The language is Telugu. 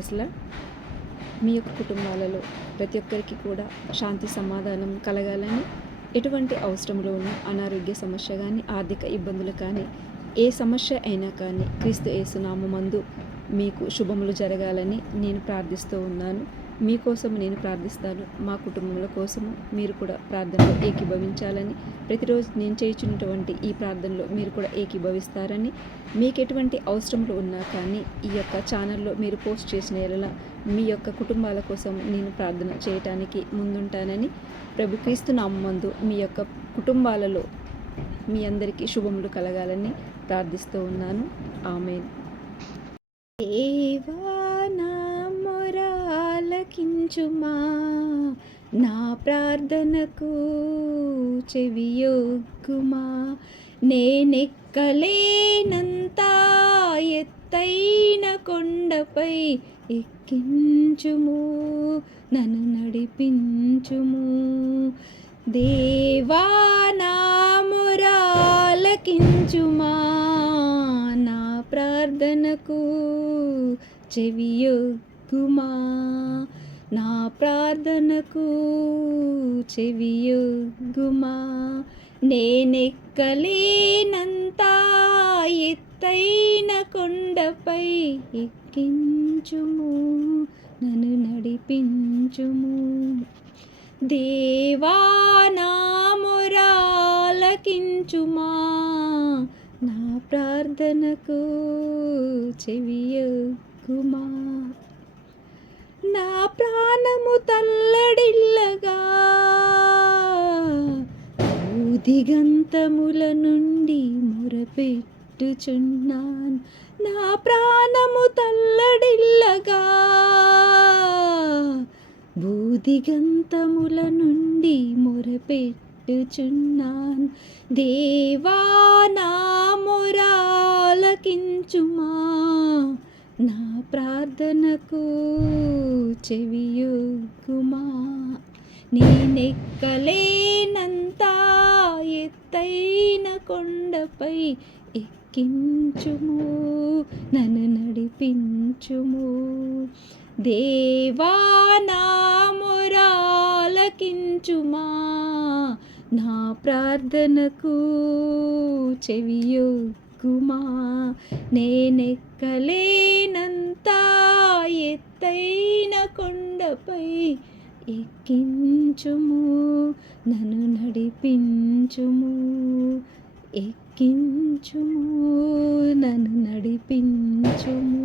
ప్రైస్లా మీ యొక్క కుటుంబాలలో ప్రతి ఒక్కరికి కూడా శాంతి సమాధానం కలగాలని ఎటువంటి అవసరంలోనూ అనారోగ్య సమస్య కానీ ఆర్థిక ఇబ్బందులు కానీ ఏ సమస్య అయినా కానీ క్రీస్తు యేసునామందు మీకు శుభములు జరగాలని నేను ప్రార్థిస్తూ ఉన్నాను. మీకోసం నేను ప్రార్థిస్తాను. మా కుటుంబముల కోసము మీరు కూడా ప్రార్థనలో ఏకీభవించాలని. ప్రతిరోజు నేను చేయించినటువంటి ఈ ప్రార్థనలో మీరు కూడా ఏకీభవిస్తారని. మీకు ఎటువంటి అవసరములు ఉన్నా కానీ ఈ యొక్క ఛానల్లో మీరు పోస్ట్ చేసిన ఎలా మీ యొక్క కుటుంబాల కోసం నేను ప్రార్థన చేయటానికి ముందుంటానని. ప్రభు క్రీస్తు నామందు మీ యొక్క కుటుంబాలలో మీ అందరికీ శుభములు కలగాలని ప్రార్థిస్తూ ఉన్నాను. ఆమె దేవా ఆలకించుమా? నా ప్రార్థనకు చెవియొగ్గుమా నేనెక్కలేనంత ఎత్తైన కొండపై ఎక్కించుము నన్ను నడిపించుము. దేవా నా మొరాలకించుమా? నా ప్రార్థనకు చెవియొగ్గుమా ప్రార్థనకు చెవియొగ్గుమా? నేనెక్కలేనంత ఎత్తైన కొండపై ఎక్కించుము నన్ను నడిపించుము. దేవా నా మొరాలకించుమా? నా ప్రార్థనకు చెవియొగ్గుమా? నా ప్రాణము తల్లడిల్లగా. దిగంతముల నుండి మొరపెట్టుచున్నాను. నా ప్రాణము తల్లడిల్లగా. భూదిగంతముల నుండి మొరపెట్టుచున్నాను. దేవా ప్రార్థనకు చెవియొగ్గుమా నేనెక్కలేనంత ఎత్తైన కొండపై ఎక్కించుము నన్ను నడిపించుము. దేవా నా మొరాలకించుమా. నా ప్రార్థనకు చెవియొగ్గుమా నేనెక్కలేనంత ఎత్తైన కొండపై ఎక్కించుము నన్ను నడిపించుము. ఎక్కించుము నన్ను నడిపించుము.